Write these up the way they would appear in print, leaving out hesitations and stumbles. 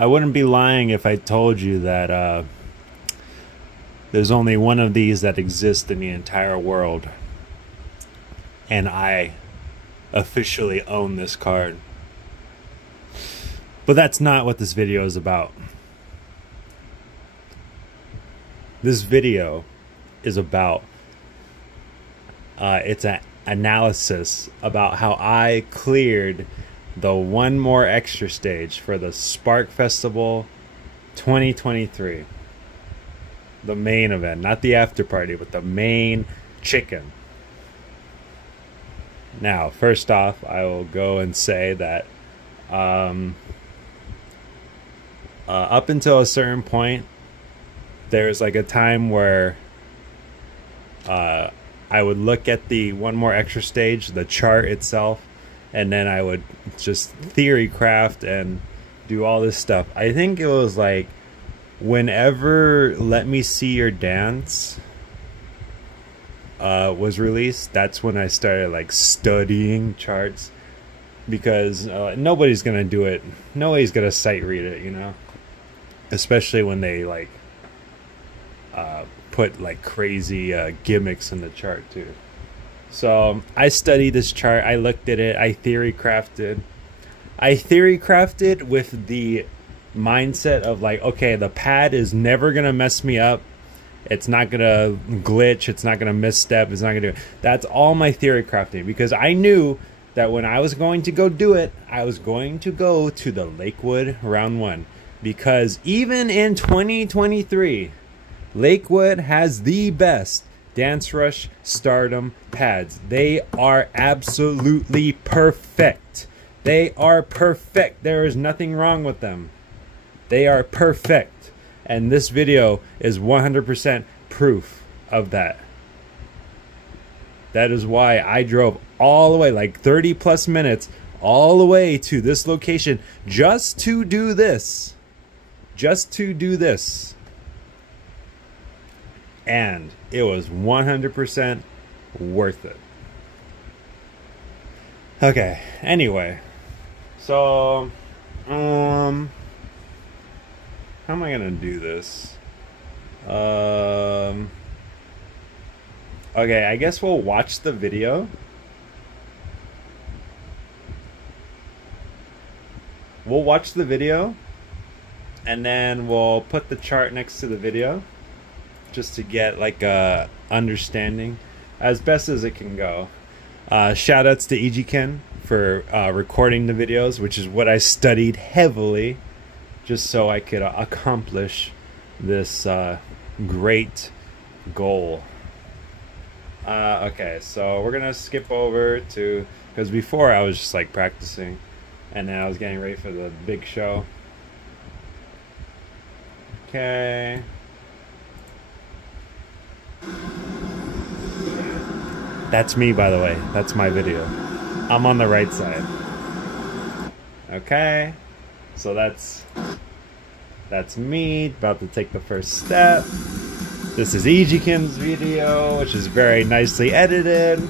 I wouldn't be lying if I told you that there's only one of these that exists in the entire world. And I officially own this card. But that's not what this video is about. This video is about, it's an analysis about how I cleared the one more extra stage for the Spark Festival 2023. The main event, not the after party, but the main chicken. Now, first off, I will go and say that up until a certain point, there's like a time where I would look at the one more extra stage, the chart itself, and then I would just theory craft and do all this stuff. I think it was like whenever Let Me See Your Dance was released, that's when I started like studying charts, because nobody's gonna do it. Nobody's gonna sight read it, you know, especially when they like put like crazy gimmicks in the chart too. So I studied this chart, I looked at it, I theory crafted with the mindset of like, okay, the pad is never gonna mess me up, it's not gonna glitch, it's not gonna misstep, it's not gonna do it. That's all my theory crafting, because I knew that when I was going to go do it, I was going to go to the Lakewood round 1, because even in 2023, Lakewood has the best Dancerush Stardom pads. They are absolutely perfect. They are perfect. There is nothing wrong with them. They are perfect. And this video is 100% proof of that. That is why I drove all the way, like 30 plus minutes, all the way to this location just to do this. Just to do this. And it was 100% worth it. Okay, anyway. So, how am I gonna do this? Okay, I guess we'll watch the video. We'll watch the video, and then we'll put the chart next to the video, just to get like a understanding as best as it can go. Shout outs to EGKen for recording the videos, which is what I studied heavily just so I could accomplish this great goal. Okay, so we're gonna skip over to, because before I was just like practicing and then I was getting ready for the big show. Okay. That's me, by the way. That's my video. I'm on the right side. Okay. So that's me about to take the first step. This is EGKen's video, which is very nicely edited.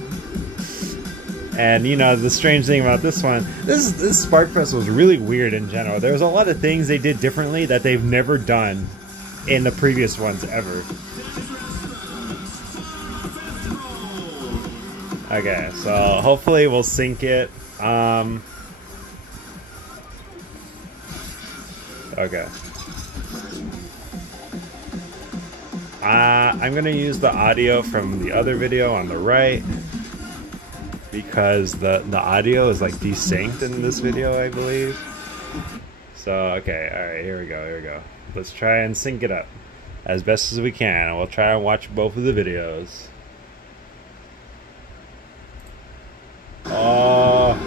And you know, the strange thing about this one, this Sparkfest was really weird in general. There was a lot of things they did differently that they've never done in the previous ones ever. Okay, so hopefully we'll sync it. Okay. I'm gonna use the audio from the other video on the right, because the audio is like desynced in this video, I believe. So okay, alright, here we go. Let's try and sync it up as best as we can, and we'll try and watch both of the videos. Oh.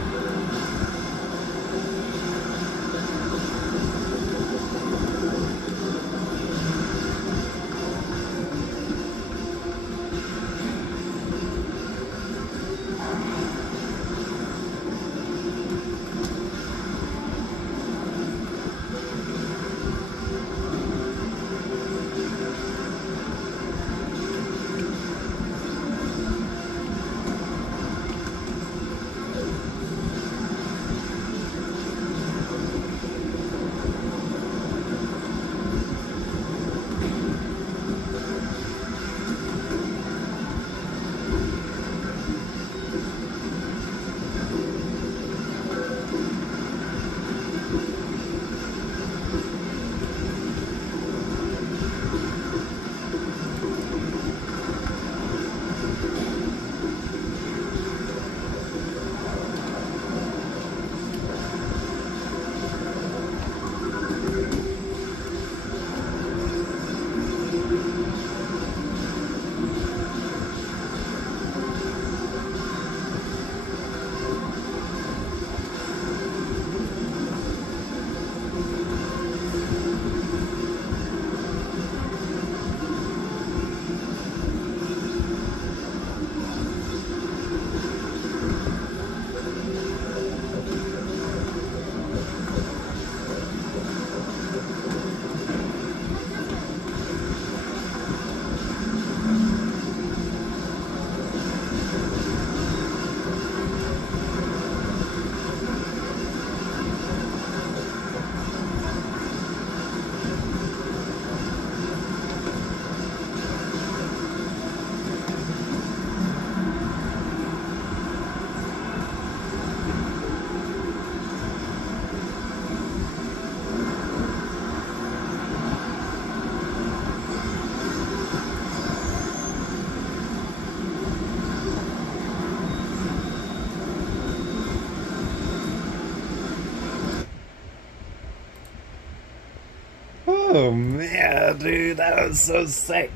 Oh man, dude, that was so sick.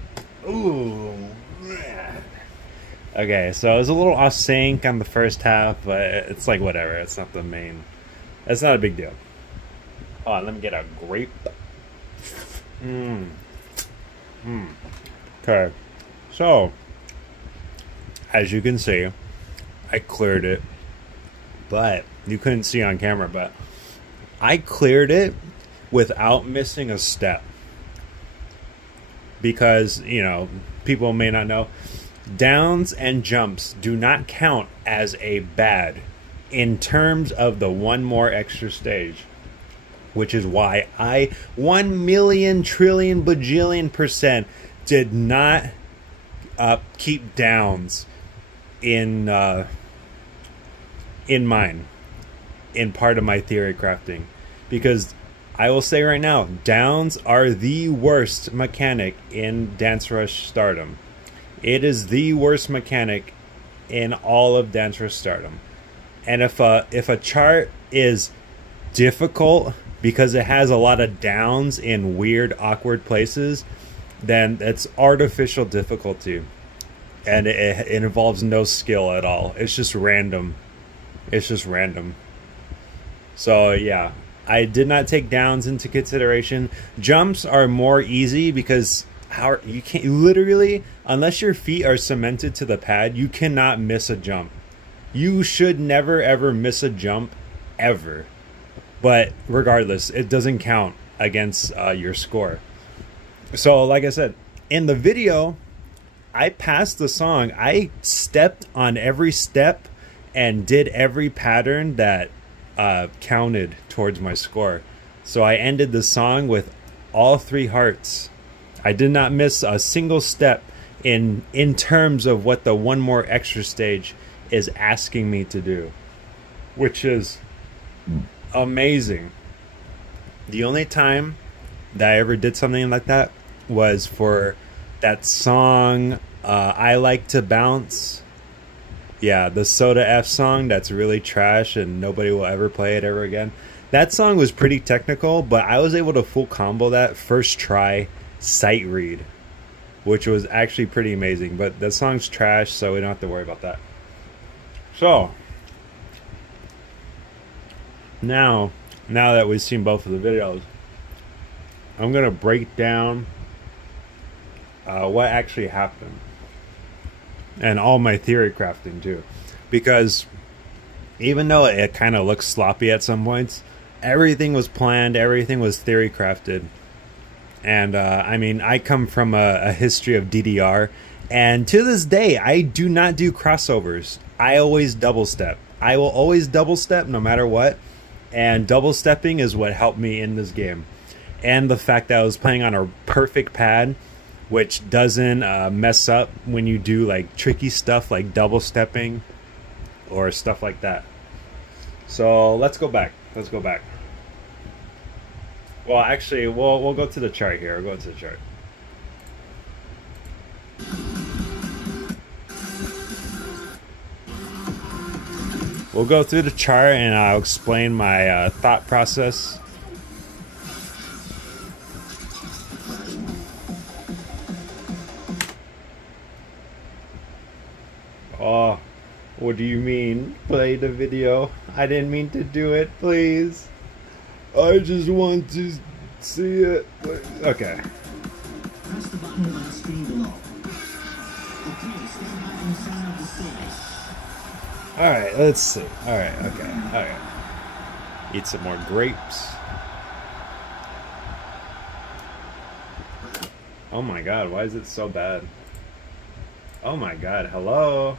Ooh, man. Okay, so it was a little off sync on the first half, but it's like whatever. It's not the main. It's not a big deal. Oh, let me get a grape. Okay, so as you can see, I cleared it, but you couldn't see on camera, but I cleared it without missing a step. Because, you know, people may not know, downs and jumps do not count as a bad in terms of the one more extra stage. Which is why I 1,000,000 trillion bajillion % did not keep downs in mine, in part of my theory crafting, because I will say right now, downs are the worst mechanic in Dancerush Stardom. It is the worst mechanic in all of Dancerush Stardom. And if a chart is difficult because it has a lot of downs in weird, awkward places, then it's artificial difficulty. And it involves no skill at all. It's just random. It's just random. So yeah, I did not take downs into consideration. Jumps are more easy because you can't literally, unless your feet are cemented to the pad, you cannot miss a jump. You should never ever miss a jump ever. But regardless, it doesn't count against your score. So like I said, in the video, I passed the song. I stepped on every step and did every pattern that counted towards my score. So I ended the song with all 3 hearts. I did not miss a single step in terms of what the one more extra stage is asking me to do, which is amazing. The only time that I ever did something like that was for that song I Like to Bounce. Yeah, the Soda F song that's really trash and nobody will ever play it ever again. That song was pretty technical, but I was able to full combo that first try sight read, which was actually pretty amazing. But the song's trash, so we don't have to worry about that. So now that we've seen both of the videos, I'm gonna break down what actually happened. And all my theory crafting too, because even though it kind of looks sloppy at some points, everything was planned, everything was theory crafted. And I mean, I come from a history of DDR, and to this day I do not do crossovers. I always double step. I will always double step no matter what, and double stepping is what helped me in this game. And the fact that I was playing on a perfect pad, which doesn't mess up when you do like tricky stuff like double stepping or stuff like that. So let's go back. Let's go back. Well, actually, we'll go to the chart here. We'll go to the chart. We'll go through the chart and I'll explain my thought process. Oh, what do you mean? Play the video? I didn't mean to do it, please. I just want to see it. Okay. Press the button on the screen below. Okay, stand by in the center of the stage. Alright, let's see. Alright, okay. Alright. Eat some more grapes. Oh my god, why is it so bad? Oh my god, hello?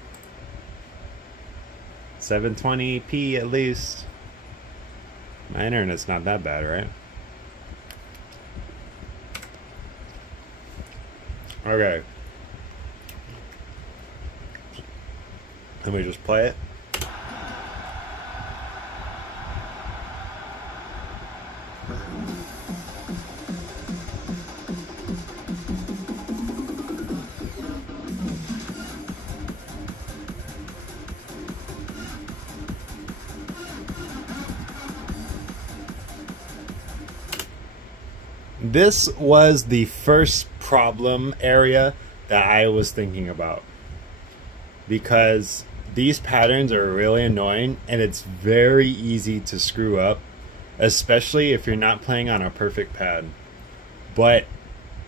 720p at least. My internet's not that bad, right? Okay. Let me just play it. this was the first problem area that I was thinking about, because these patterns are really annoying and it's very easy to screw up, especially if you're not playing on a perfect pad. But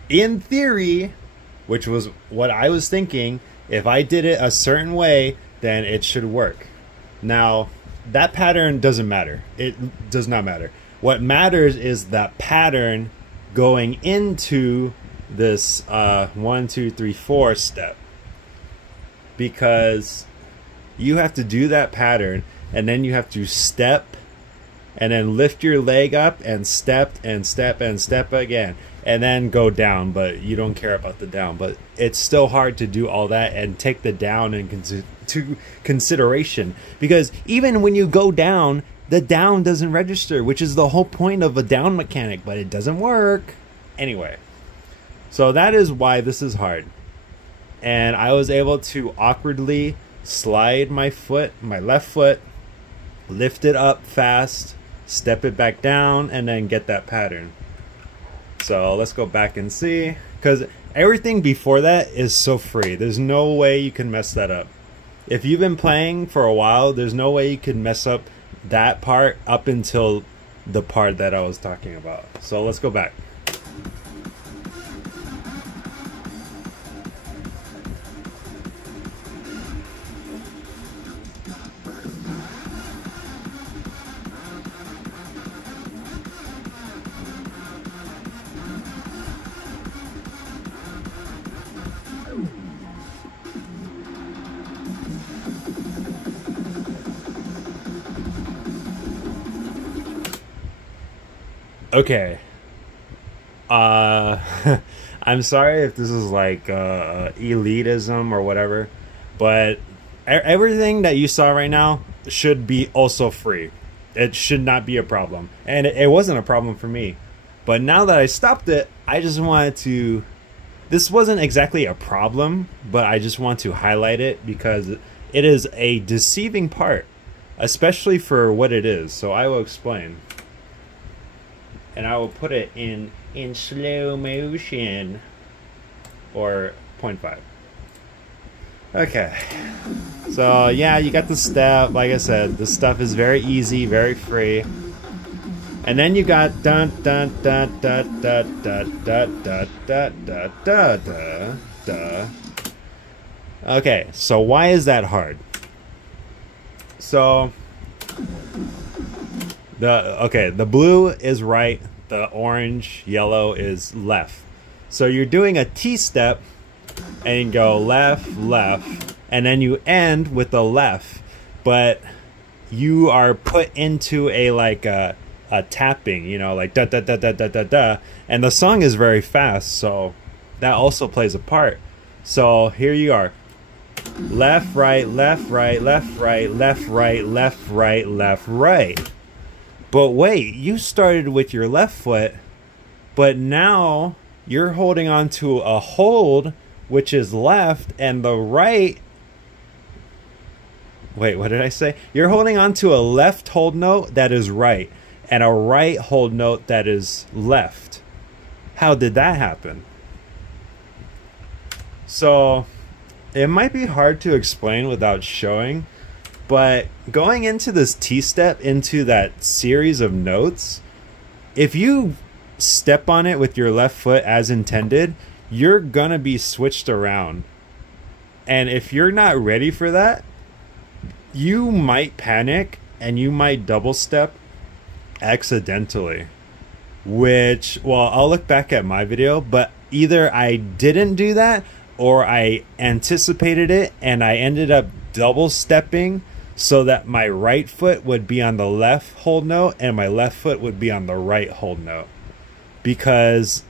in theory, which was what I was thinking, if I did it a certain way, then it should work. Now, that pattern doesn't matter. It does not matter. What matters is that pattern going into this 1, 2, 3, 4 step, because you have to do that pattern and then you have to step and then lift your leg up and step and step and step again and then go down, but you don't care about the down. But it's still hard to do all that and take the down into consideration, because even when you go down, the down doesn't register, which is the whole point of a down mechanic, but it doesn't work. Anyway, so that is why this is hard. And I was able to awkwardly slide my foot, my left foot, lift it up fast, step it back down, and then get that pattern. So let's go back and see, because everything before that is so free. There's no way you can mess that up. If you've been playing for a while, there's no way you can mess up that part up until the part that I was talking about. So let's go back. Okay. I'm sorry if this is like elitism or whatever, but everything that you saw right now should be also free. It should not be a problem. And it wasn't a problem for me. But now that I stopped it, I just wanted to... This wasn't exactly a problem, but I just want to highlight it because it is a deceiving part, especially for what it is. So I will explain. And I will put it in slow motion, or 0.5. Okay, so yeah, you got the step. Like I said, this stuff is very easy, very free. And then you got dun dun dun dun dun dun dun dun dun dun dun dun dun. Okay, so why is that hard? So the blue is right, the orange, yellow is left. So you're doing a T step and you go left, left, and then you end with the left, but you are put into a like a tapping, you know, like da da da da da da da, and the song is very fast, so that also plays a part. So here you are. Left, right, left, right, left, right, left, right, left, right, left, right. But wait, you started with your left foot, but now you're holding on to a hold, which is left, and the right... Wait, what did I say? You're holding on to a left hold note that is right, and a right hold note that is left. How did that happen? So, it might be hard to explain without showing, but going into this T-step, into that series of notes, if you step on it with your left foot as intended, you're gonna be switched around. And if you're not ready for that, you might panic and you might double step accidentally. Which, well, I'll look back at my video, but either I didn't do that or I anticipated it and I ended up double stepping so that my right foot would be on the left hold note and my left foot would be on the right hold note. Because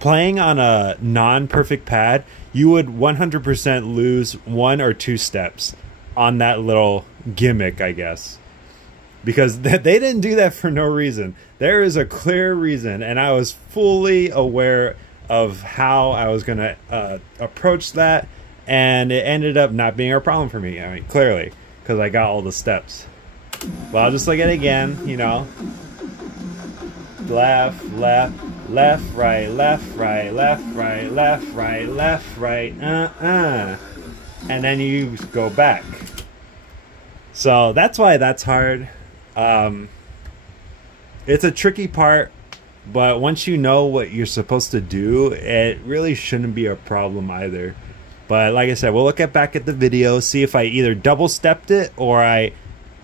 playing on a non-perfect pad, you would 100% lose 1 or 2 steps on that little gimmick, I guess. Because they didn't do that for no reason. There is a clear reason, and I was fully aware of how I was going to approach that, and it ended up not being a problem for me. I mean, clearly, because I got all the steps. But I'll just look at it again, you know. Left, left, left, right, left, right, left, right, left, right, left, right, and then you go back. So that's why that's hard. It's a tricky part, but once you know what you're supposed to do, it really shouldn't be a problem either. But like I said, we'll look back at the video, see if I either double stepped it or I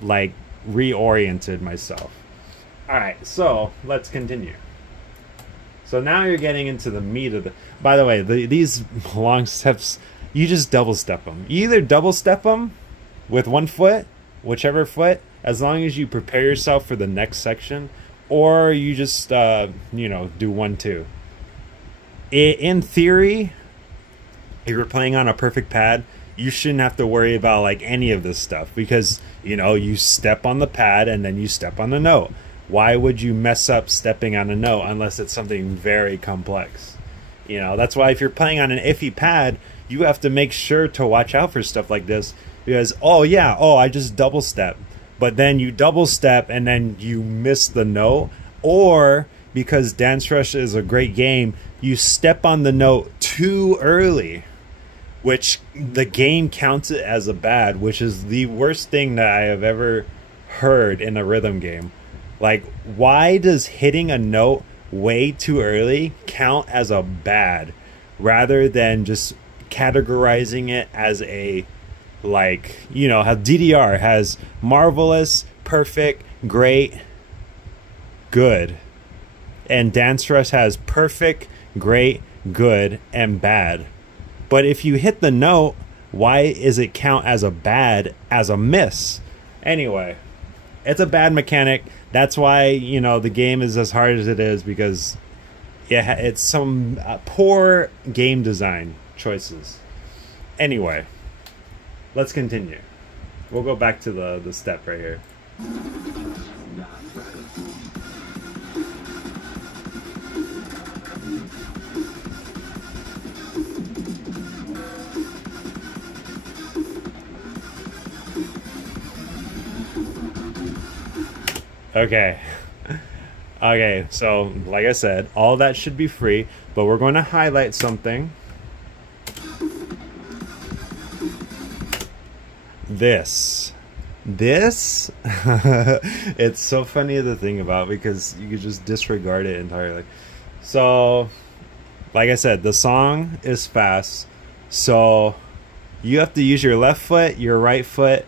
like reoriented myself. Alright, so let's continue. So now you're getting into the meat of the... By the way, these long steps, you just double step them. You either double step them with one foot, whichever foot, as long as you prepare yourself for the next section, or you just, you know, do 1-2. In theory, if you're playing on a perfect pad, you shouldn't have to worry about like any of this stuff because, you know, you step on the pad and then you step on the note. Why would you mess up stepping on a note unless it's something very complex? You know, that's why if you're playing on an iffy pad, you have to make sure to watch out for stuff like this because, oh yeah, oh, I just double step. But then you double step and then you miss the note, or because Dancerush is a great game, you step on the note too early, which the game counts it as a bad, which is the worst thing that I have ever heard in a rhythm game. Like, why does hitting a note way too early count as a bad rather than just categorizing it as a, like, you know, how DDR has marvelous, perfect, great, good, and Dancerush has perfect, great, good, and bad. But if you hit the note, why is it count as a bad, as a miss? Anyway, it's a bad mechanic. That's why, you know, the game is as hard as it is, because yeah, it's some poor game design choices. Anyway, let's continue. We'll go back to the step right here. Okay. Okay, so like I said, all that should be free, but we're going to highlight something. This it's so funny to think about because you could just disregard it entirely. So like I said, the song is fast, so you have to use your left foot, your right foot,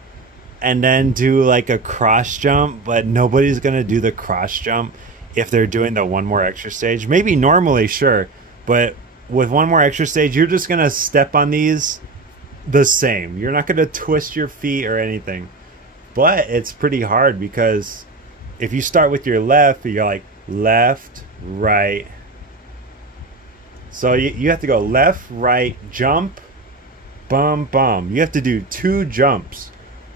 and then do like a cross jump, but nobody's gonna do the cross jump if they're doing the one more extra stage. Maybe normally, sure, but with one more extra stage, you're just gonna step on these the same. You're not gonna twist your feet or anything. But it's pretty hard because if you start with your left, you're like left, right. So you have to go left, right, jump, bum, bum. You have to do 2 jumps,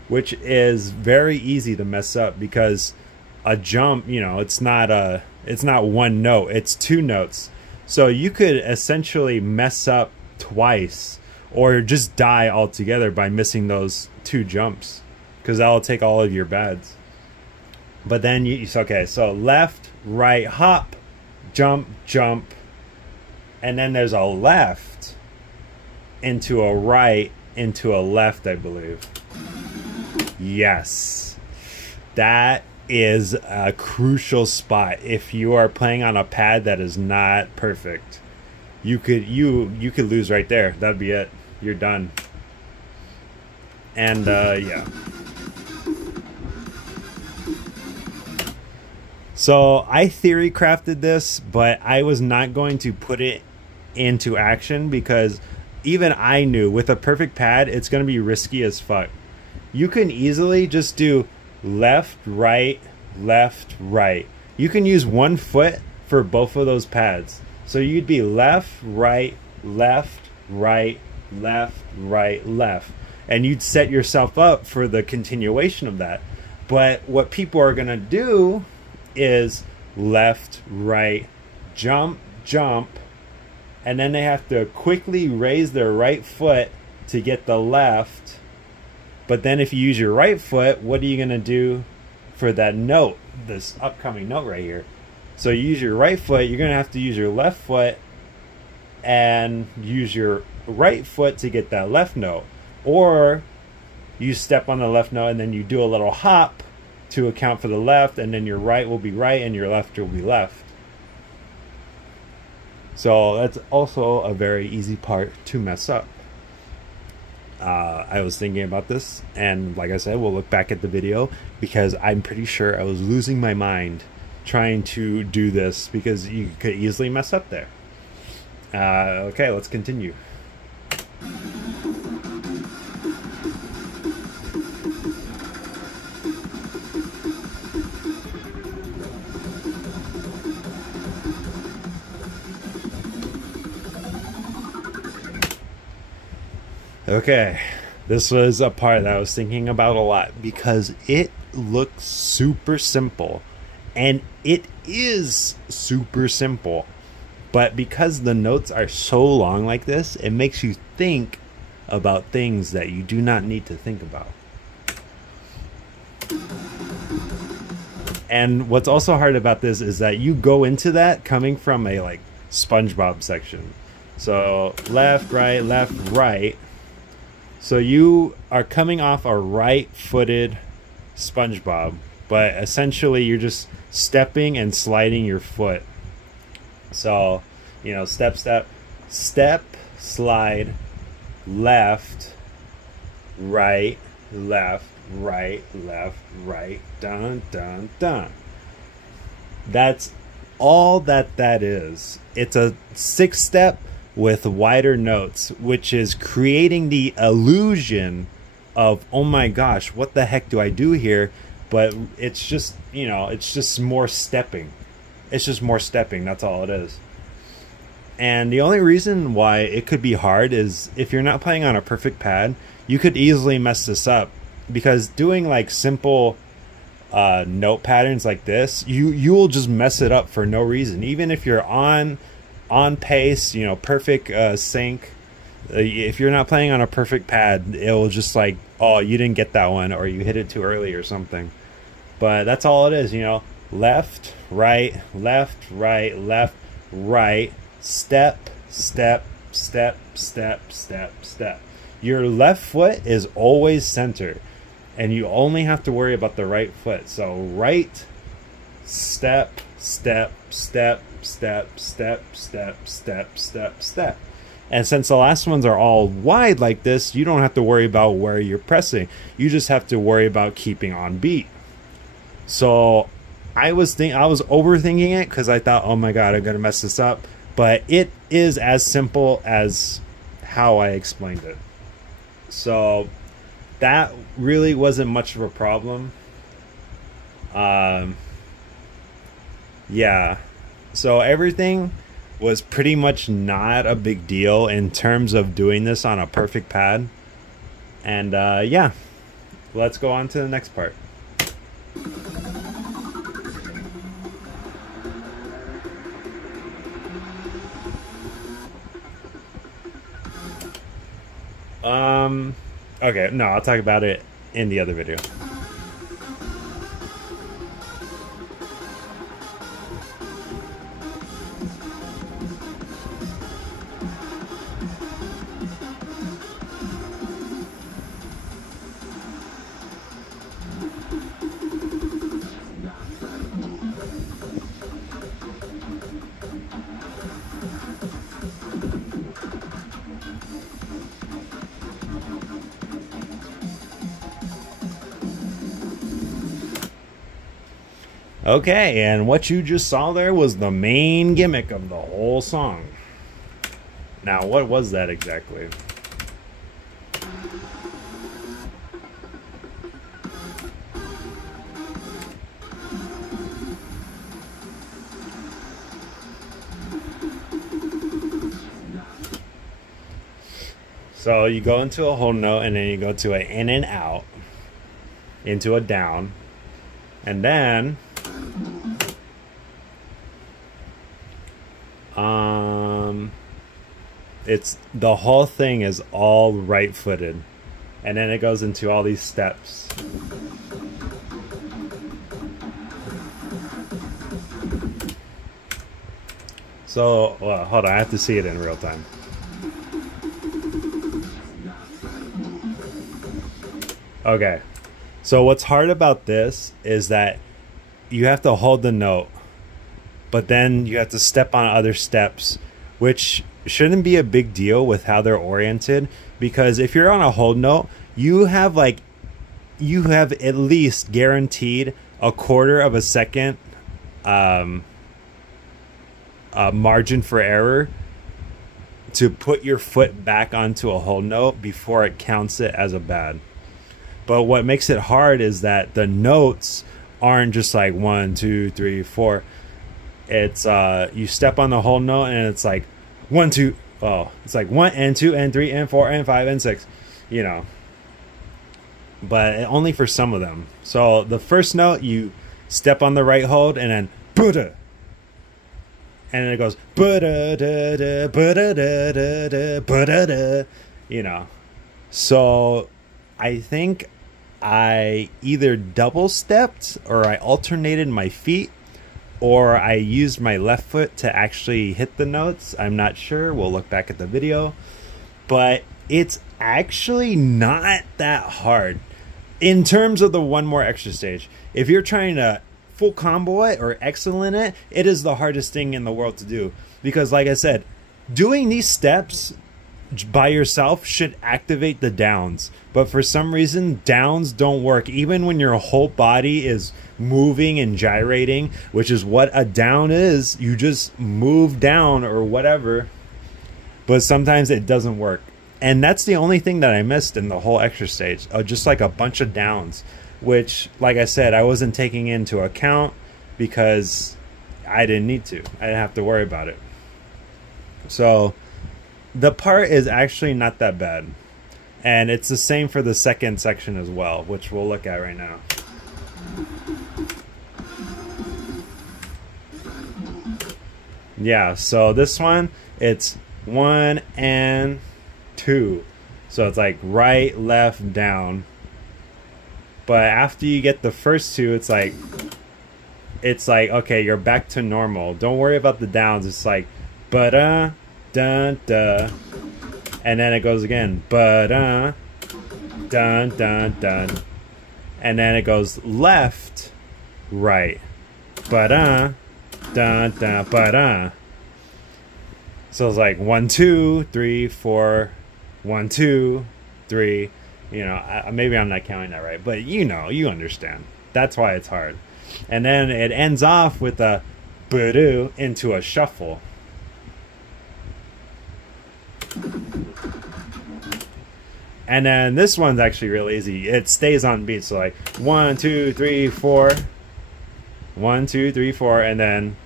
which is very easy to mess up because a jump, you know, it's not one note, it's 2 notes. So you could essentially mess up twice or just die altogether by missing those 2 jumps, because that'll take all of your bads. But then okay, so left, right, hop, jump, jump, and then there's a left into a right into a left, I believe. Yes, that is a crucial spot if you are playing on a pad that is not perfect. You could lose right there. That'd be it. You're done. And yeah. So I theory crafted this, but I was not going to put it into action because even I knew with a perfect pad, it's going to be risky as fuck. You can easily just do left, right, left, right. You can use one foot for both of those pads. So you'd be left, right, left, right, left, right, left. And you'd set yourself up for the continuation of that. But what people are going to do is left, right, jump, jump. And then they have to quickly raise their right foot to get the left. But then if you use your right foot, what are you going to do for that note, this upcoming note right here? So you use your right foot, you're gonna have to use your left foot and use your right foot to get that left note. Or you step on the left note and then you do a little hop to account for the left, and then your right will be right and your left will be left. So that's also a very easy part to mess up. I was thinking about this, and like I said, we'll look back at the video because I'm pretty sure I was losing my mind trying to do this because you could easily mess up there. Okay, let's continue. Okay, this was a part that I was thinking about a lot because it looks super simple, and it is super simple, but because the notes are so long like this, it makes you think about things that you do not need to think about. And what's also hard about this is that you go into that coming from a like SpongeBob section. So left, right. So you are coming off a right-footed SpongeBob, but essentially you're just stepping and sliding your foot. So, you know, step, slide, left, right, dun, dun, dun. That's all that is. It's a 6-step with wider notes, which is creating the illusion of, oh my gosh, what the heck do I do here? But it's just, you know, it's just more stepping. It's just more stepping, that's all it is. And the only reason why it could be hard is if you're not playing on a perfect pad, you could easily mess this up, because doing like simple note patterns like this, you will just mess it up for no reason. Even if you're on pace, you know, perfect sync, if you're not playing on a perfect pad, it will just like, oh, you didn't get that one, or you hit it too early or something. But that's all it is, you know. Left, right, step, step, step, step, step, step. Your left foot is always center, and you only have to worry about the right foot. So right, step, step, step, step, step, step, step, step, step. And since the last ones are all wide like this, you don't have to worry about where you're pressing. You just have to worry about keeping on beat. So I was overthinking it because I thought, oh my god, I'm gonna mess this up. But it is as simple as how I explained it. So that really wasn't much of a problem. Yeah. So everything was pretty much not a big deal in terms of doing this on a perfect pad. And yeah, let's go on to the next part. Okay, no, I'll talk about it in the other video. Okay, and what you just saw there was the main gimmick of the whole song. Now, what was that exactly? So you go into a whole note, and then you go to an in and out, into a down, and then it's the whole thing is all right-footed, and then it goes into all these steps. So, hold on, I have to see it in real time. Okay. So what's hard about this is that you have to hold the note, but then you have to step on other steps, which shouldn't be a big deal with how they're oriented, because if you're on a hold note, you have at least guaranteed a quarter of a second margin for error to put your foot back onto a hold note before it counts it as a bad. But what makes it hard is that the notes aren't just like 1, 2, 3, 4. It's you step on the hold note and it's like 1, 2. Oh, it's like 1 and 2 and 3 and 4 and 5 and 6, you know. But only for some of them. So the first note, you step on the right hold and then Buddha. And then it goes Buddha da da Buddha da da da Buddha da, you know. So I think I either double stepped or I alternated my feet or I used my left foot to actually hit the notes. I'm not sure. We'll look back at the video. But it's actually not that hard in terms of the one more extra stage. If you're trying to full combo it or excel in it, it is the hardest thing in the world to do. Because like I said, doing these steps by yourself should activate the downs, but for some reason downs don't work even when your whole body is moving and gyrating, which is what a down is. You just move down or whatever, but sometimes it doesn't work. And that's the only thing that I missed in the whole extra stage, just like a bunch of downs, which like I said, I wasn't taking into account because I didn't need to. I didn't have to worry about it. So the part is actually not that bad. And it's the same for the second section as well, which we'll look at right now. Yeah, so this one, it's 1 and 2. So it's like right, left, down. But after you get the first two, it's like, okay, you're back to normal. Don't worry about the downs. It's like, ba-da, dun, da. And then it goes again, ba-da, dun, dun, dun. And then it goes left, right, ba-da, dun, dun, ba-da. So it's like 1, 2, 3, 4, 1, 2, 3. You know, maybe I'm not counting that right, but you know, you understand. That's why it's hard. And then it ends off with a ba-doo into a shuffle. And then this one's actually really easy. It stays on beat. So like 1, 2, 3, 4. 1, 2, 3, 4. And then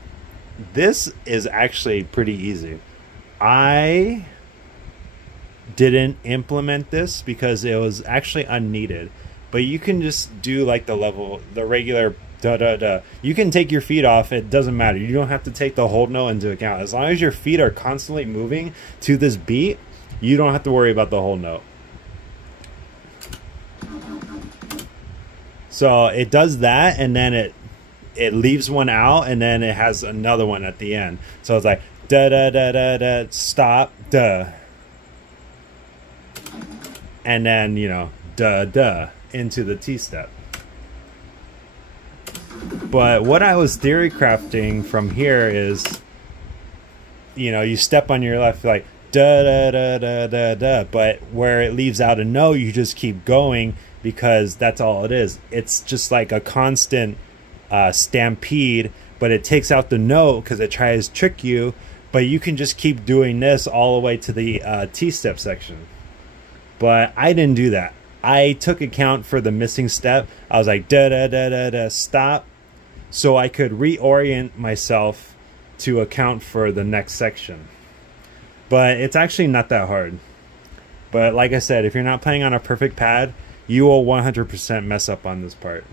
this is actually pretty easy. I didn't implement this because it was actually unneeded. But you can just do like the regular da da da. You can take your feet off. It doesn't matter. You don't have to take the hold note into account. As long as your feet are constantly moving to this beat, you don't have to worry about the hold note. So it does that, and then it leaves one out, and then it has another one at the end. So it's like da da da da da, stop, da, and then, you know, da da into the T step. But what I was theory crafting from here is, you know, you step on your left like da da da da da da, but where it leaves out a note, you just keep going because that's all it is. It's just like a constant stampede, but it takes out the note because it tries to trick you. But you can just keep doing this all the way to the T-step section. But I didn't do that. I took account for the missing step. I was like da da da da da, stop, so I could reorient myself to account for the next section. But it's actually not that hard. But like I said, if you're not playing on a perfect pad, you will 100% mess up on this part.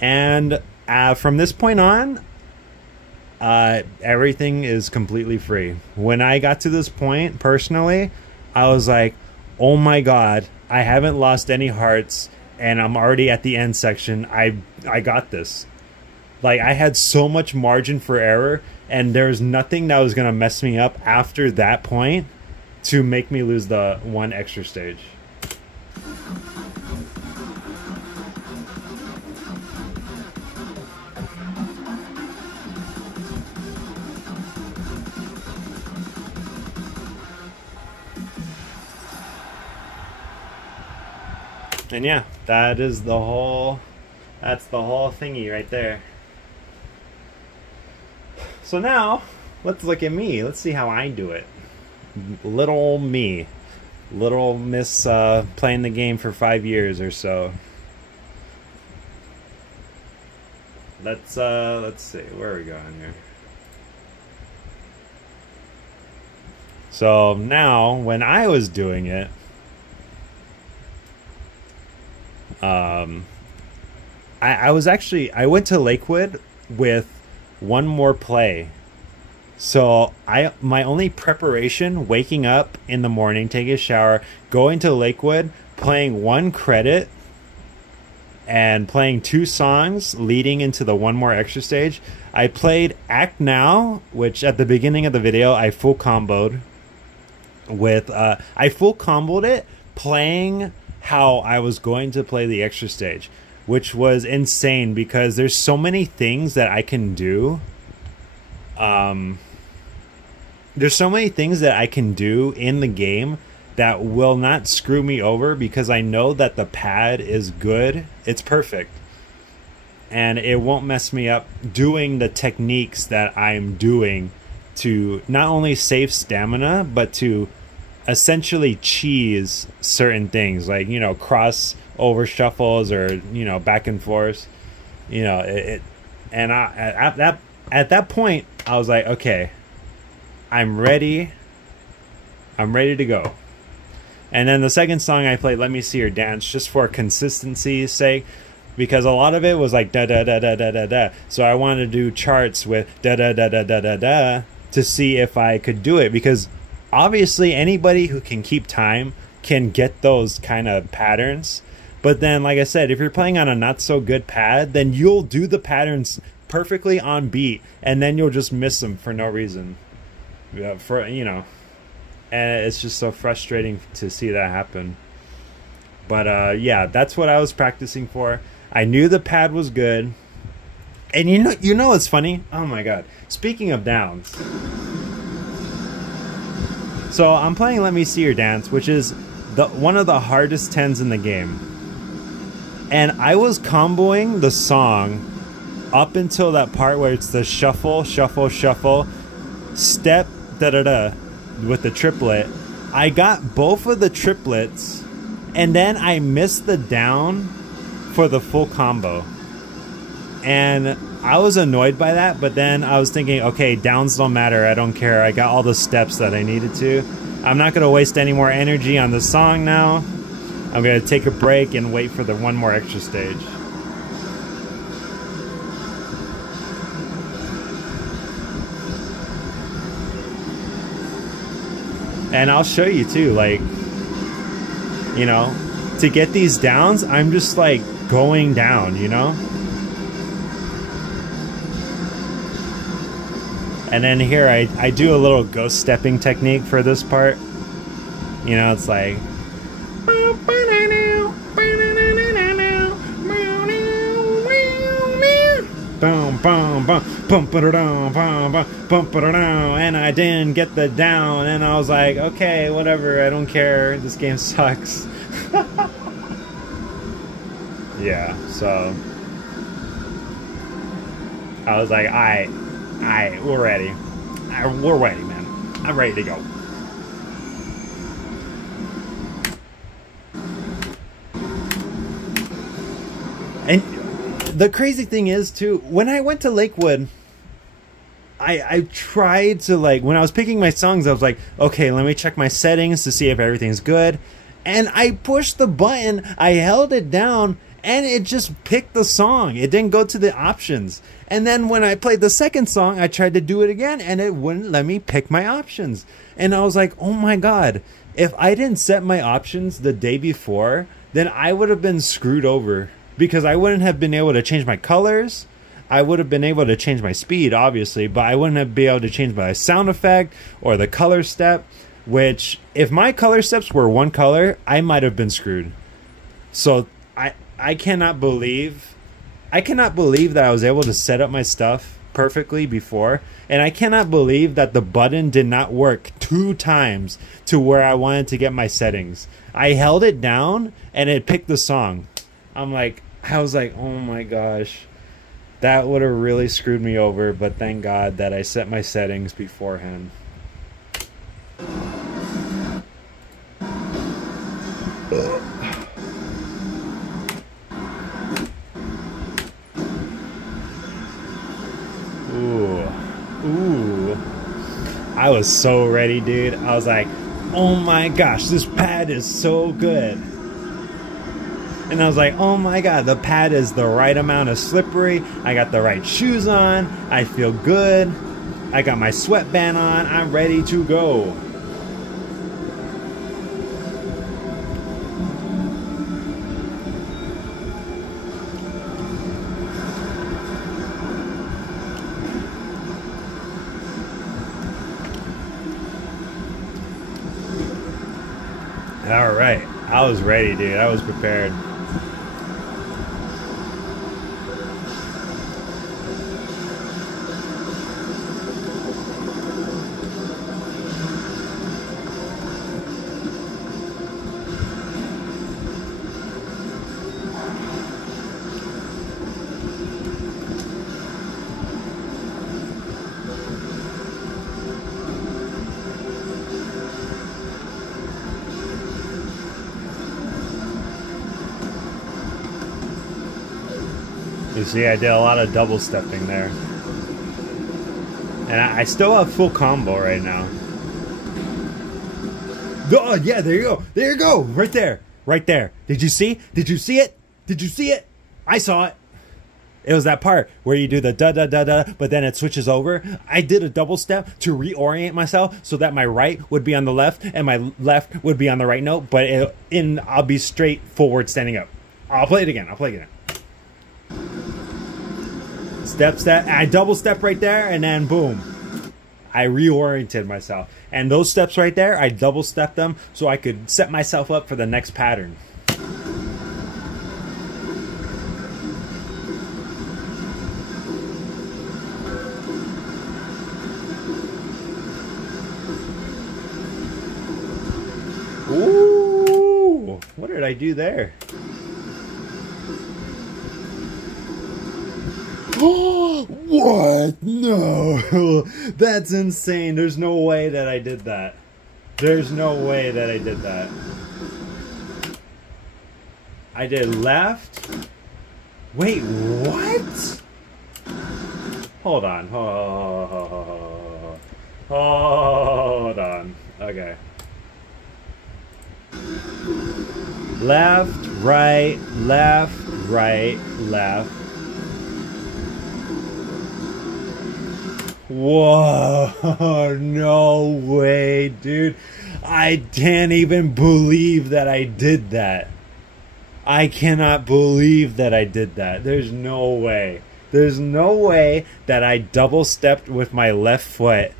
And from this point on, everything is completely free. When I got to this point, personally, I was like, oh my god, I haven't lost any hearts. and I'm already at the end section, I got this. Like, I had so much margin for error, and there's nothing that was gonna mess me up after that point to make me lose the one extra stage. And yeah, that's the whole thingy right there. So now, let's look at me. Let's see how I do it. Little me. Little miss playing the game for 5 years or so. Let's see, where are we going here? So now, when I was doing it, I went to Lakewood with one more play. So my only preparation, waking up in the morning, taking a shower, going to Lakewood, playing 1 credit, and playing 2 songs leading into the one more extra stage. I played Act Now, which at the beginning of the video I full comboed with I full comboed it playing how I was going to play the extra stage, which was insane because there's so many things that I can do. There's so many things that I can do in the game that will not screw me over because I know that the pad is good. It's perfect. And it won't mess me up doing the techniques that I'm doing to not only save stamina, but to essentially cheese certain things, like, you know, cross over shuffles or, you know, back and forth, you know, and at that point I was like, okay, I'm ready to go. And then the second song I played, Let Me See Her Dance, just for consistency's sake, because a lot of it was like da da da da da da da, so I wanted to do charts with da da da da da da da to see if I could do it, because obviously anybody who can keep time can get those kind of patterns. But then, like I said, if you're playing on a not so good pad, then you'll do the patterns perfectly on beat, and then you'll just miss them for no reason. Yeah, for, you know, and it's just so frustrating to see that happen. But yeah, that's what I was practicing for. I knew the pad was good. And you know what's funny? Oh my god. Speaking of downs. So I'm playing Let Me See Your Dance, which is one of the hardest 10s in the game. And I was comboing the song up until that part where it's the shuffle, shuffle, shuffle, step, da-da-da, with the triplet. I got both of the triplets, and then I missed the down for the full combo. And I was annoyed by that, but then I was thinking, okay, downs don't matter, I don't care, I got all the steps that I needed to. I'm not going to waste any more energy on the song now. I'm going to take a break and wait for the one more extra stage. And I'll show you too, like, you know, to get these downs, I'm just like going down, you know? And then here I do a little ghost stepping technique for this part. You know, it's like, and I didn't get the down, and I was like, okay, whatever, I don't care, this game sucks. Yeah, so I was like, alright, we're ready. We're ready, man. I'm ready to go. And the crazy thing is, too, when I went to Lakewood, I tried to, like, when I was picking my songs, I was like, okay, let me check my settings to see if everything's good. And I pushed the button, I held it down, and it just picked the song. It didn't go to the options. And then when I played the second song, I tried to do it again, and it wouldn't let me pick my options. And I was like, oh my god, if I didn't set my options the day before, then I would have been screwed over, because I wouldn't have been able to change my colors. I would have been able to change my speed, obviously, but I wouldn't have been able to change my sound effect or the color step, which if my color steps were one color, I might have been screwed. So I cannot believe that I was able to set up my stuff perfectly before, and I cannot believe that the button did not work 2 times to where I wanted to get my settings. I held it down and it picked the song. I was like, oh my gosh, that would have really screwed me over, but thank God that I set my settings beforehand. Ooh. I was so ready, dude. I was like, oh my gosh, this pad is so good. And I was like, oh my God, the pad is the right amount of slippery. I got the right shoes on. I feel good. I got my sweatband on. I'm ready to go. All right, I was ready, dude. I was prepared. You see, I did a lot of double stepping there. And I still have full combo right now. Oh, yeah, there you go. There you go. Right there. Right there. Did you see? Did you see it? Did you see it? I saw it. It was that part where you do the da-da-da-da, but then it switches over. I did a double step to reorient myself so that my right would be on the left and my left would be on the right note, but I'll be straight forward standing up. I'll play it again. I'll play it again. Step, I double step right there, and then boom, I reoriented myself. And those steps right there, I double stepped them so I could set myself up for the next pattern. Ooh, what did I do there? What? No. That's insane. There's no way that I did that. There's no way that I did that. I did left. Wait, what? Hold on. Hold on. Okay. Left, right, left, right, left. Whoa, no way, dude. I can't even believe that I did that. I cannot believe that I did that. There's no way. There's no way that I double stepped with my left foot,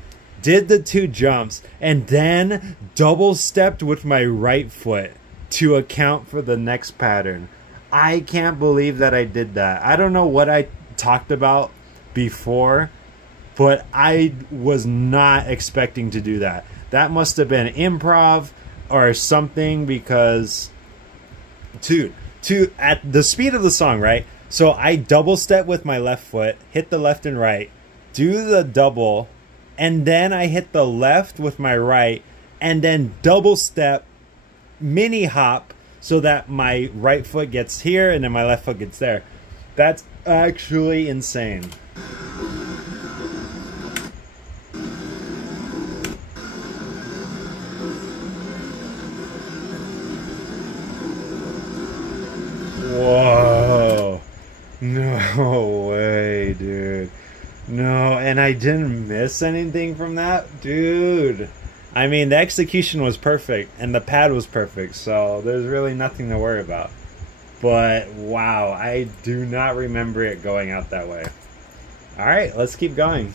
did the 2 jumps, and then double stepped with my right foot to account for the next pattern. I can't believe that I did that. I don't know what I talked about before, but I was not expecting to do that. That must have been improv or something, because at the speed of the song, right? So I double step with my left foot, hit the left and right, do the double, and then I hit the left with my right, and then double step, mini hop, so that my right foot gets here and then my left foot gets there. That's actually insane. Whoa, no way, dude. No, and I didn't miss anything from that, dude. I mean, the execution was perfect and the pad was perfect, so there's really nothing to worry about. But wow, I do not remember it going out that way. All right, let's keep going.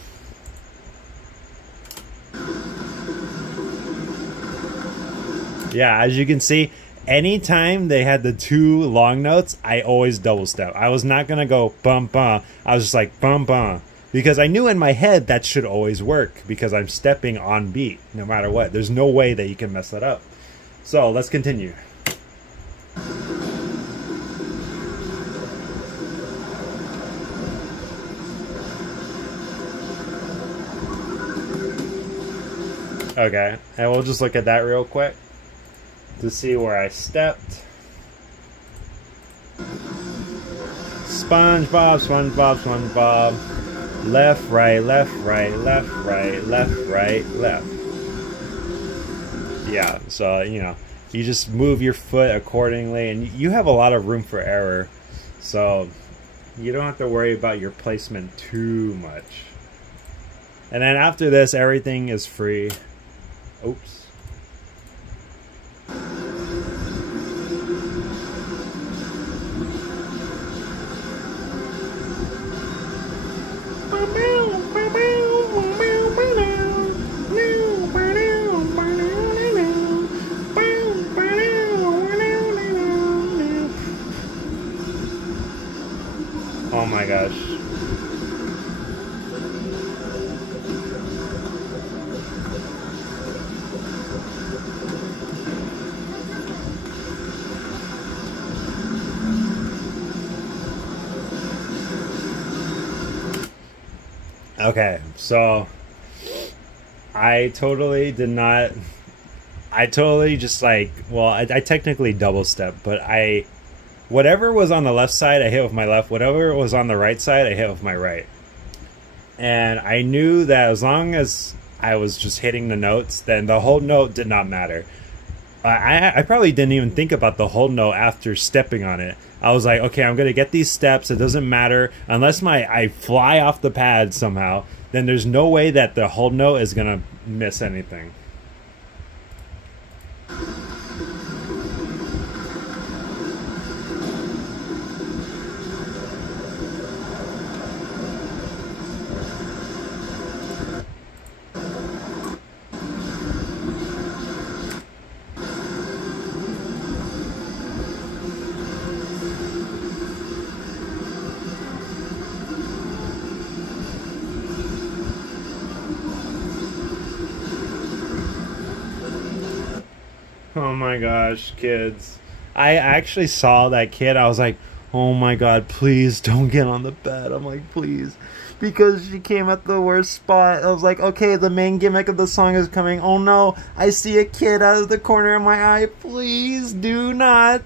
Yeah, as you can see, anytime they had the two long notes, I always double step. I was not gonna go bum bum. I was just like bum bum, because I knew in my head that should always work because I'm stepping on beat no matter what. There's no way that you can mess that up. So let's continue. Okay, and we'll just look at that real quick to see where I stepped. SpongeBob, SpongeBob, SpongeBob. Left, right, left, right, left, right, left, right, left. Yeah, so, you know, you just move your foot accordingly, and you have a lot of room for error. So you don't have to worry about your placement too much. And then after this, everything is free. Oops. Oh my gosh. Okay, so I totally did not, I totally just like, well, I technically double step, but whatever was on the left side, I hit with my left. Whatever was on the right side, I hit with my right. And I knew that as long as I was just hitting the notes, then the whole note did not matter. I probably didn't even think about the whole note after stepping on it. I was like, okay, I'm going to get these steps. It doesn't matter. Unless I fly off the pad somehow, then there's no way that the whole note is going to miss anything. Oh my gosh, kids. I actually saw that kid. I was like, oh my god, please don't get on the bed. I'm like, please. Because she came at the worst spot. I was like, okay, the main gimmick of the song is coming. Oh no, I see a kid out of the corner of my eye. Please do not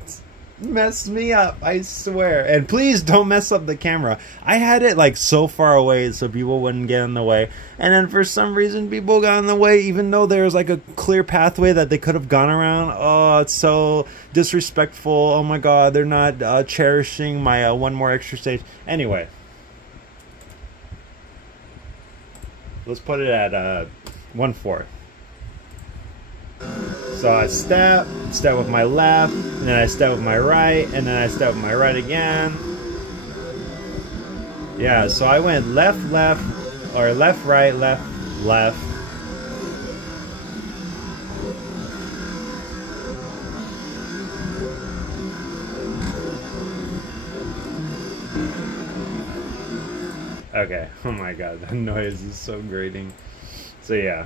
mess me up, I swear. And please don't mess up the camera. I had it like so far away so people wouldn't get in the way, and then for some reason people got in the way even though there was like a clear pathway that they could have gone around. Oh, it's so disrespectful. Oh my god, they're not cherishing my one more extra stage. Anyway, let's put it at 1/4. So I step with my left, and then I step with my right, and then I step with my right again. Yeah, so I went left, left, or left, right, left, left. Okay, oh my god, that noise is so grating. So yeah.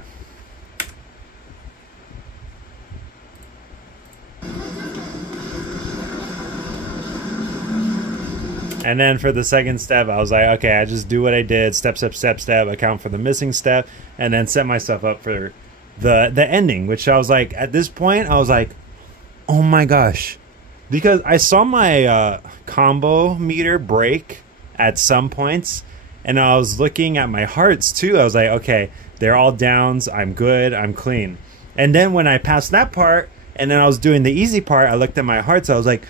And then for the second step, I was like, okay, I just do what I did, step, step, step, step, account for the missing step, and then set myself up for the ending, which I was like, at this point, I was like, oh my gosh. Because I saw my combo meter break at some points, and I was looking at my hearts too. I was like, okay, they're all downs, I'm good, I'm clean. And then when I passed that part, and then I was doing the easy part, I looked at my hearts, I was like,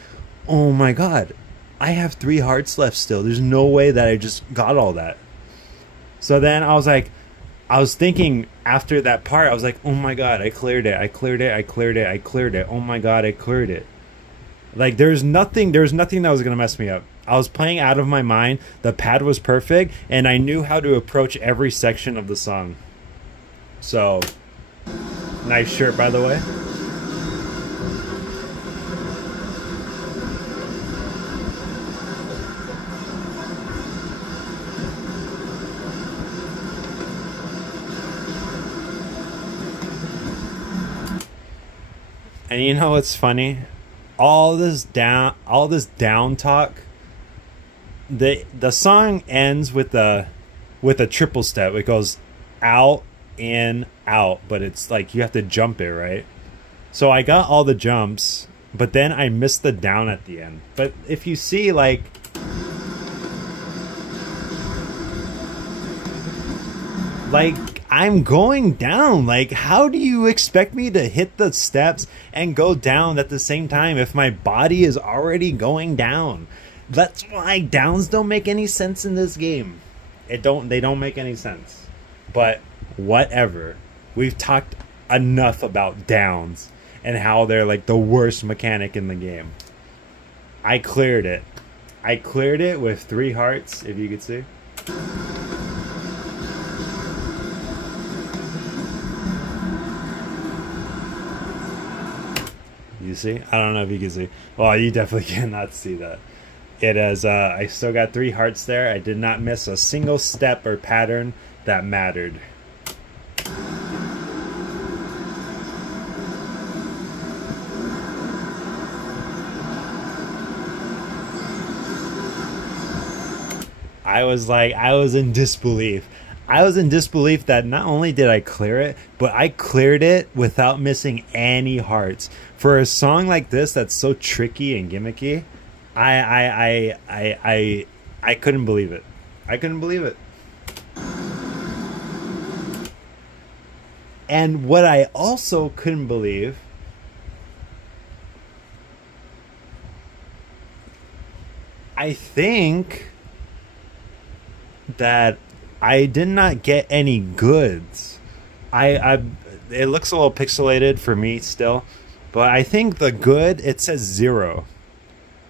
oh my god. I have 3 hearts left still. There's no way that I just got all that. So then I was like, I was thinking after that part, I was like, oh my god, I cleared it, I cleared it, I cleared it, I cleared it. Oh my god, I cleared it. Like there's nothing that was gonna mess me up. I was playing out of my mind. The pad was perfect, and I knew how to approach every section of the song. So, nice shirt, by the way. And you know what's funny? All this down talk. The song ends with a triple step. It goes out, in, out, but it's like you have to jump it, right? So I got all the jumps, but then I missed the down at the end. But if you see, like I'm going down. Like, how do you expect me to hit the steps and go down at the same time if my body is already going down? That's why downs don't make any sense in this game. They don't make any sense. But whatever. We've talked enough about downs and how they're like the worst mechanic in the game. I cleared it. I cleared it with 3 hearts, if you could see. You see? I don't know if you can see. Well, you definitely cannot see that. It is, I still got 3 hearts there. I did not miss a single step or pattern that mattered. I was in disbelief. I was in disbelief that not only did I clear it, but I cleared it without missing any hearts. For a song like this that's so tricky and gimmicky, I couldn't believe it. I couldn't believe it. And what I also couldn't believe, I think that I did not get any goods. It looks a little pixelated for me still, but I think the good, it says 0.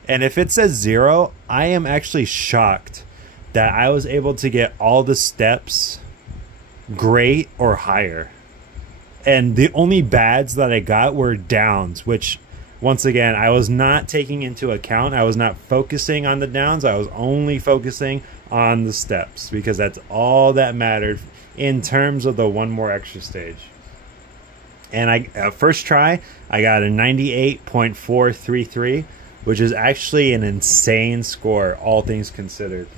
And if it says 0, I am actually shocked that I was able to get all the steps great or higher. And the only bads that I got were downs, which once again, I was not taking into account. I was not focusing on the downs. I was only focusing on the steps because that's all that mattered in terms of the one more extra stage. And first try, I got a 98.433, which is actually an insane score, all things considered.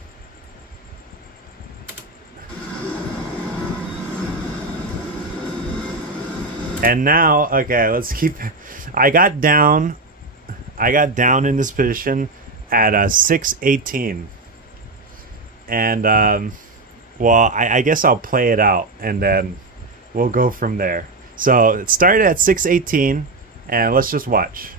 And now, okay, let's keep. I got down in this position at 618, and well, I guess I'll play it out and then we'll go from there. So it started at 618, and let's just watch.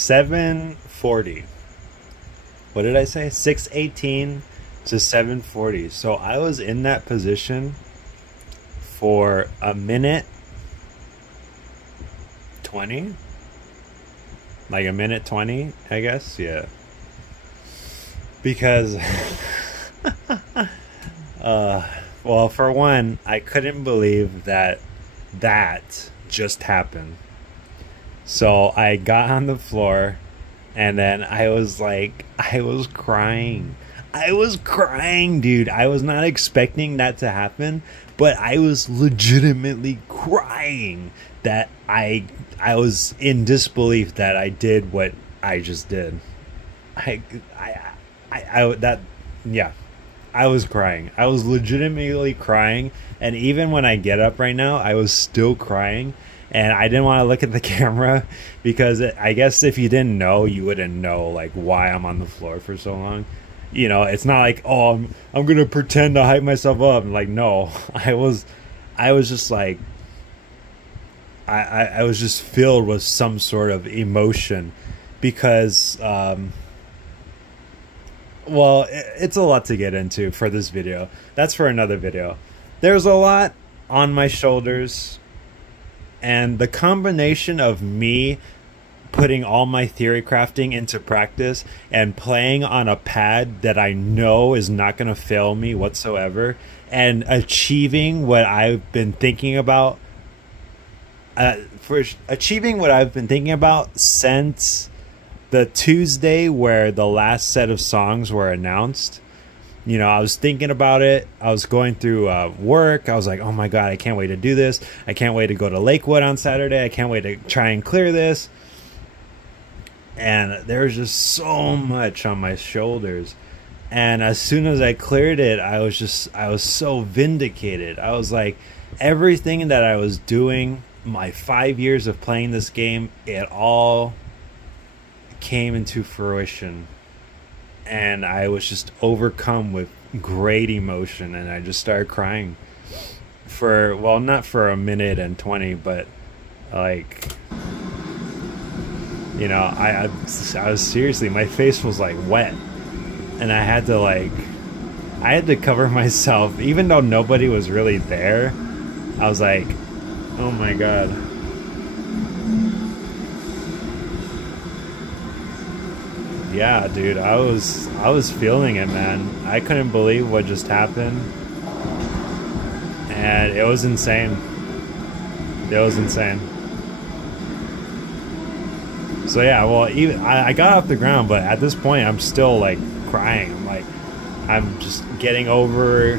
740. What did I say? 618 to 740. So I was in that position for a minute 20, like a minute 20, I guess. Yeah, because well, for one, I couldn't believe that just happened. So I got on the floor, and then I was crying. I was crying, dude. I was not expecting that to happen, but I was legitimately crying that I was in disbelief that I did what I just did. I was crying. I was legitimately crying, and even when I get up right now, I was still crying, and I didn't want to look at the camera because I guess if you didn't know, you wouldn't know like why I'm on the floor for so long. You know, it's not like, oh, I'm gonna pretend to hype myself up. Like, no, I was just like, I was just filled with some sort of emotion because, well, it's a lot to get into for this video. That's for another video. There's a lot on my shoulders, and the combination of me putting all my theory crafting into practice and playing on a pad that I know is not going to fail me whatsoever, and achieving what I've been thinking about since the Tuesday where the last set of songs were announced. You know, I was thinking about it. I was going through work. I was like, oh my God, I can't wait to do this. I can't wait to go to Lakewood on Saturday. I can't wait to try and clear this. And there was just so much on my shoulders. And as soon as I cleared it, I was so vindicated. I was like, everything that I was doing, my 5 years of playing this game, it all came into fruition. And I was just overcome with great emotion, and I just started crying for, well, not for a minute and 20, but like, you know, I was seriously, my face was like wet, and I had to cover myself, even though nobody was really there. I was like, oh my God. Yeah, dude, I was feeling it, man. I couldn't believe what just happened, and it was insane. It was insane. So yeah, well, even I got off the ground, but at this point, I'm still like crying. I'm just getting over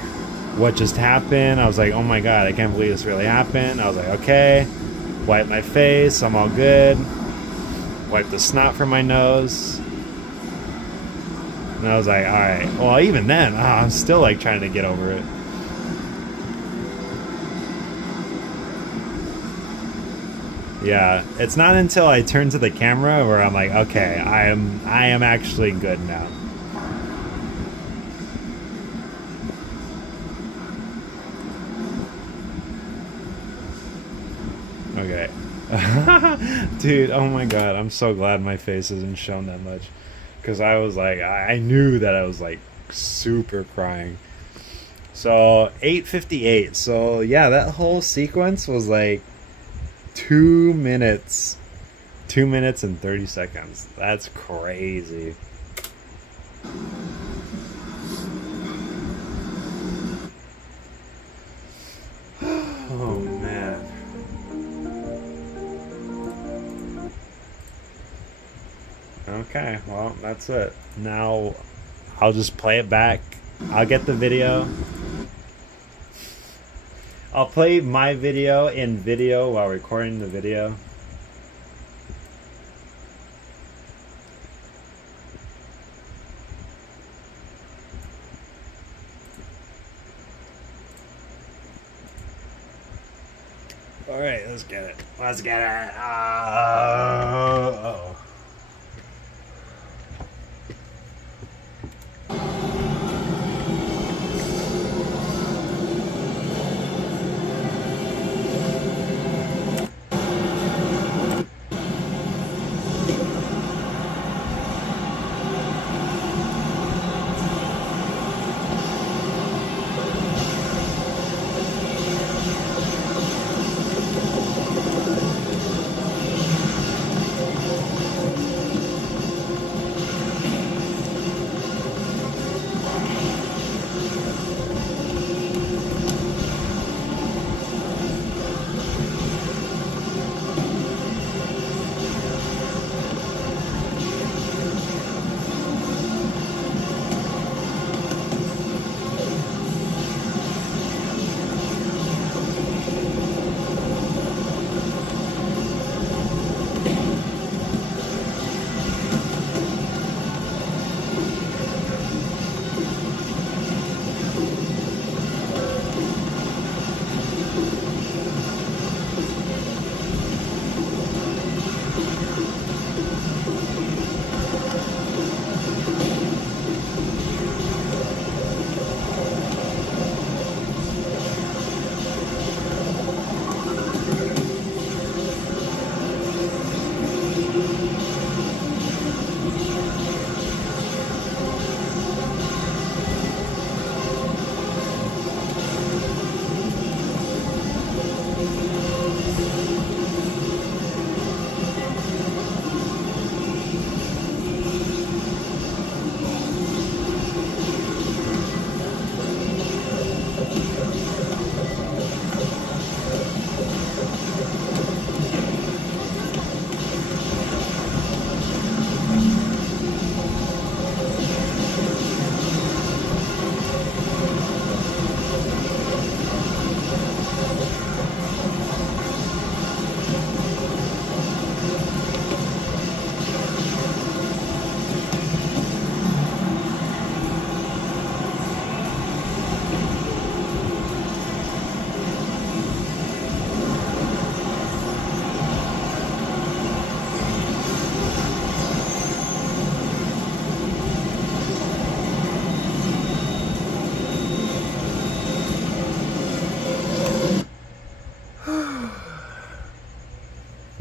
what just happened. I was like, oh my God, I can't believe this really happened. I was like, okay, wipe my face, I'm all good. Wipe the snot from my nose. And I was like, all right. Well, even then, I'm still like trying to get over it. Yeah, it's not until I turn to the camera where I'm like, okay, I am actually good now. Okay. Dude, oh my God, I'm so glad my face isn't shown that much. Because I was like, I knew that I was like super crying. So 8:58. So yeah, that whole sequence was like 2 minutes. 2 minutes and 30 seconds. That's crazy. Oh man. Okay, well, that's it. Now I'll just play it back. I'll get the video. I'll play my video in video while recording the video. All right, let's get it. Let's get it. Uh-oh.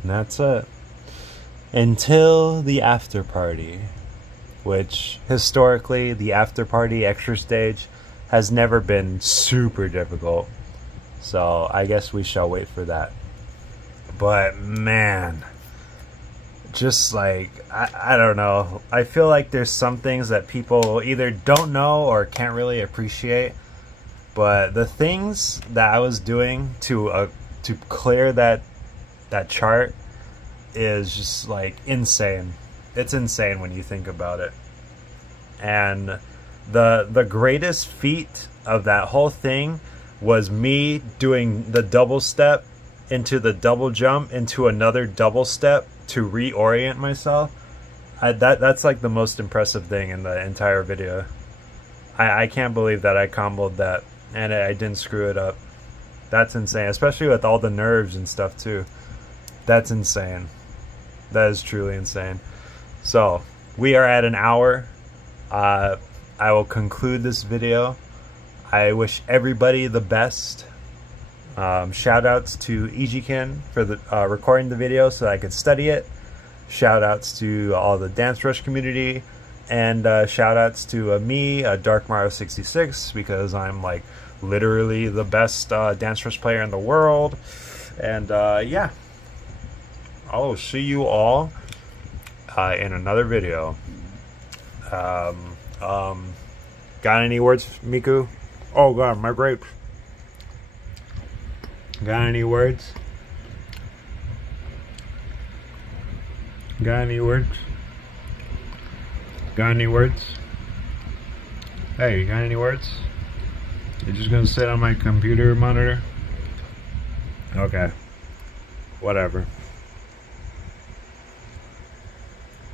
And that's it. Until the after party, which historically, the after party extra stage has never been super difficult. So I guess we shall wait for that. But man, just like, I don't know. I feel like there's some things that people either don't know or can't really appreciate. But the things that I was doing to clear that chart is just like insane. It's insane when you think about it. And the greatest feat of that whole thing was me doing the double step into the double jump into another double step to reorient myself. That's like the most impressive thing in the entire video. I can't believe that I comboed that and I didn't screw it up. That's insane, especially with all the nerves and stuff too. That's insane. That is truly insane. So we are at an hour. I will conclude this video. I wish everybody the best. Shout outs to Ijikin for the recording the video so that I could study it. Shout outs to all the Dancerush community, and shout outs to me, Dark Mario 66, because I'm like literally the best Dancerush player in the world. And yeah, I'll see you all in another video. Got any words, Miku? Oh god, my grapes. Got any words? Got any words? Got any words? Hey, you got any words? You're just gonna sit on my computer monitor? Okay. Whatever.